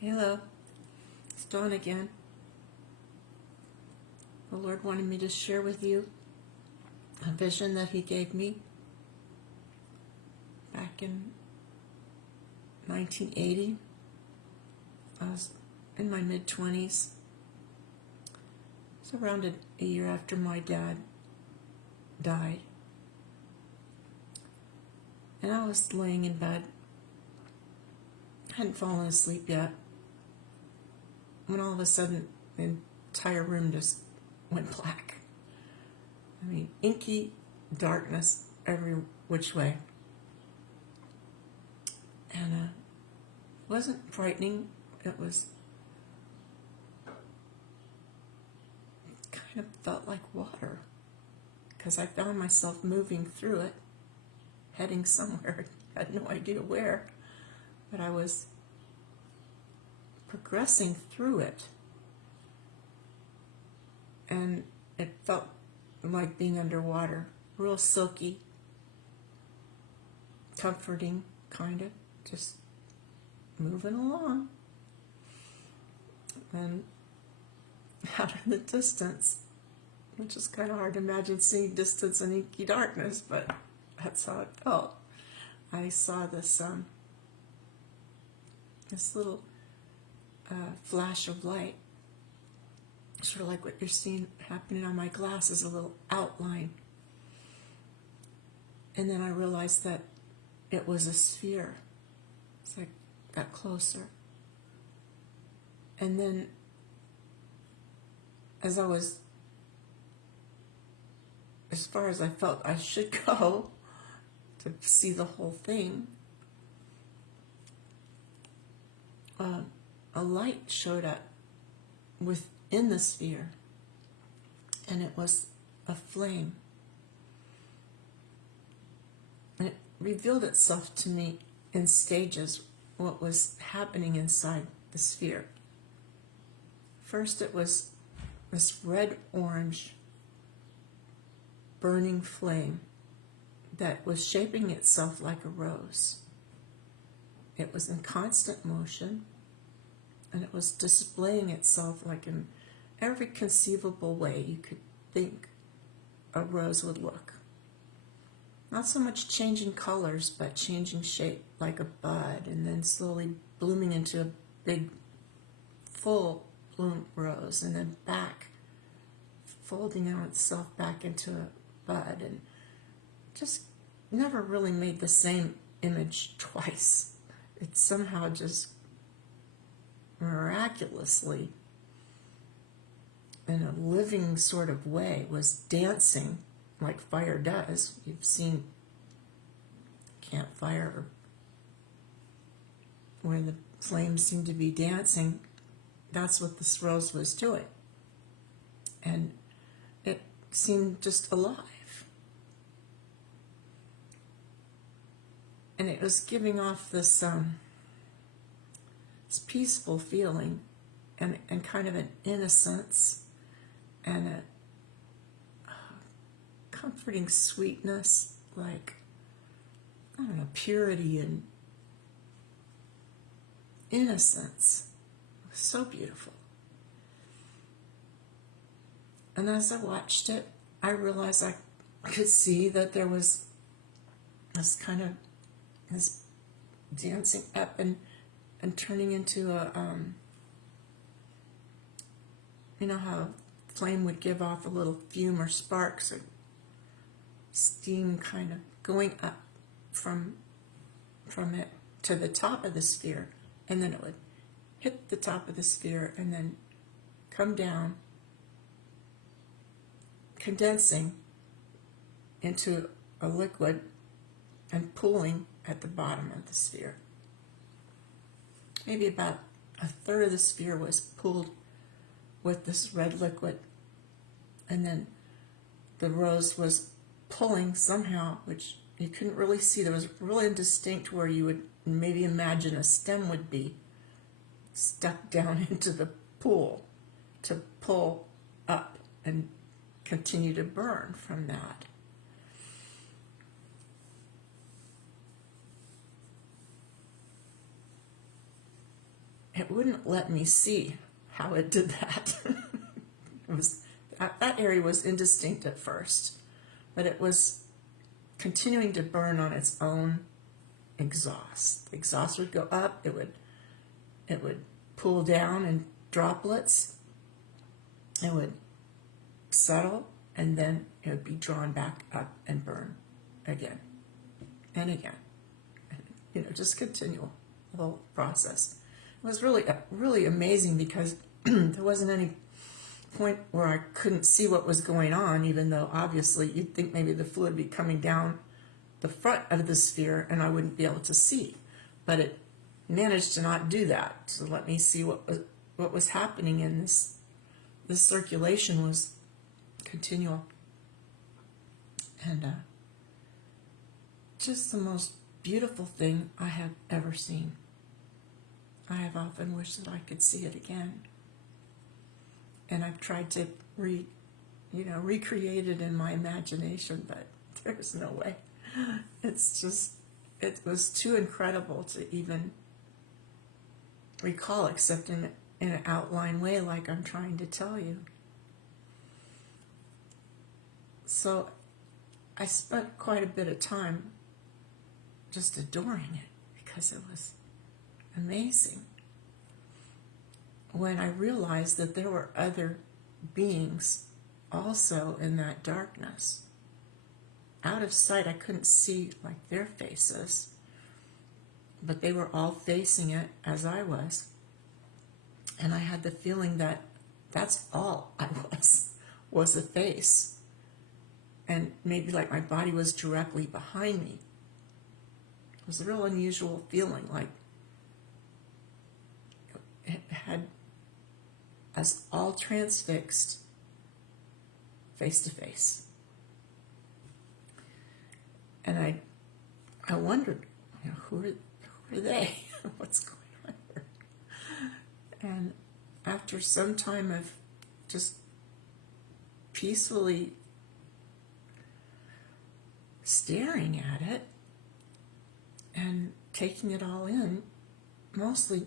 Hello, it's Dawn again. The Lord wanted me to share with you a vision that He gave me back in 1980. I was in my mid-20s. It's around a year after my dad died. And I was laying in bed. Hadn't fallen asleep yet, when all of a sudden the entire room just went black. I mean, inky darkness every which way. And it wasn't frightening. It kind of felt like water, because I found myself moving through it, heading somewhere. I had no idea where, but I was progressing through it. And it felt like being underwater, real silky, comforting, kind of, just moving along. And out in the distance, which is kind of hard to imagine seeing distance in inky darkness, but that's how it felt. I saw this little flash of light, sort of like what you're seeing happening on my glasses, a little outline. And then I realized that it was a sphere. So I got closer. And then as far as I felt I should go to see the whole thing, a light showed up within the sphere, and it was a flame. And it revealed itself to me in stages, what was happening inside the sphere. First, it was this red-orange burning flame that was shaping itself like a rose. It was in constant motion, and it was displaying itself like in every conceivable way you could think a rose would look. Not so much changing colors, but changing shape like a bud, and then slowly blooming into a big, full bloom rose, and then back, folding on itself back into a bud, and just never really made the same image twice. It somehow just miraculously, in a living sort of way, was dancing like fire does. You've seen campfire where the flames seem to be dancing. That's what this rose was doing. And it seemed just alive. And it was giving off this peaceful feeling, and kind of an innocence, and a comforting sweetness, like, I don't know, purity and innocence. It was so beautiful. And as I watched it, I realized I could see that there was this kind of this dancing up and turning into a, you know how flame would give off a little fume or sparks or steam, kind of going up from it to the top of the sphere, and then it would hit the top of the sphere and then come down, condensing into a liquid and pooling at the bottom of the sphere. Maybe about a third of the sphere was pooled with this red liquid, and then the rose was pulling somehow, which you couldn't really see. There was really indistinct where you would maybe imagine a stem would be stuck down into the pool to pull up and continue to burn from that. it wouldn't let me see how it did that. It was that area was indistinct at first, but it was continuing to burn on its own exhaust. The exhaust would go up, it would pull down in droplets, it would settle, and then it would be drawn back up and burn again and again. And, just continual, the whole process. It was really amazing because there wasn't any point where I couldn't see what was going on, even though obviously you'd think maybe the fluid would be coming down the front of the sphere and I wouldn't be able to see. But it managed to not do that. So let me see what was happening in this circulation was continual. And just the most beautiful thing I have ever seen. I have often wished that I could see it again. And I've tried to recreate it in my imagination, but there's no way. It was too incredible to even recall, except in an outline way like I'm trying to tell you. So I spent quite a bit of time just adoring it because it was amazing. When I realized that there were other beings also in that darkness. Out of sight, I couldn't see like their faces, but they were all facing it as I was. And I had the feeling that that's all I was a face. And maybe like my body was directly behind me. It was a real unusual feeling, like it had us all transfixed face to face. And I wondered, who are they? What's going on here? And after some time of just peacefully staring at it and taking it all in, mostly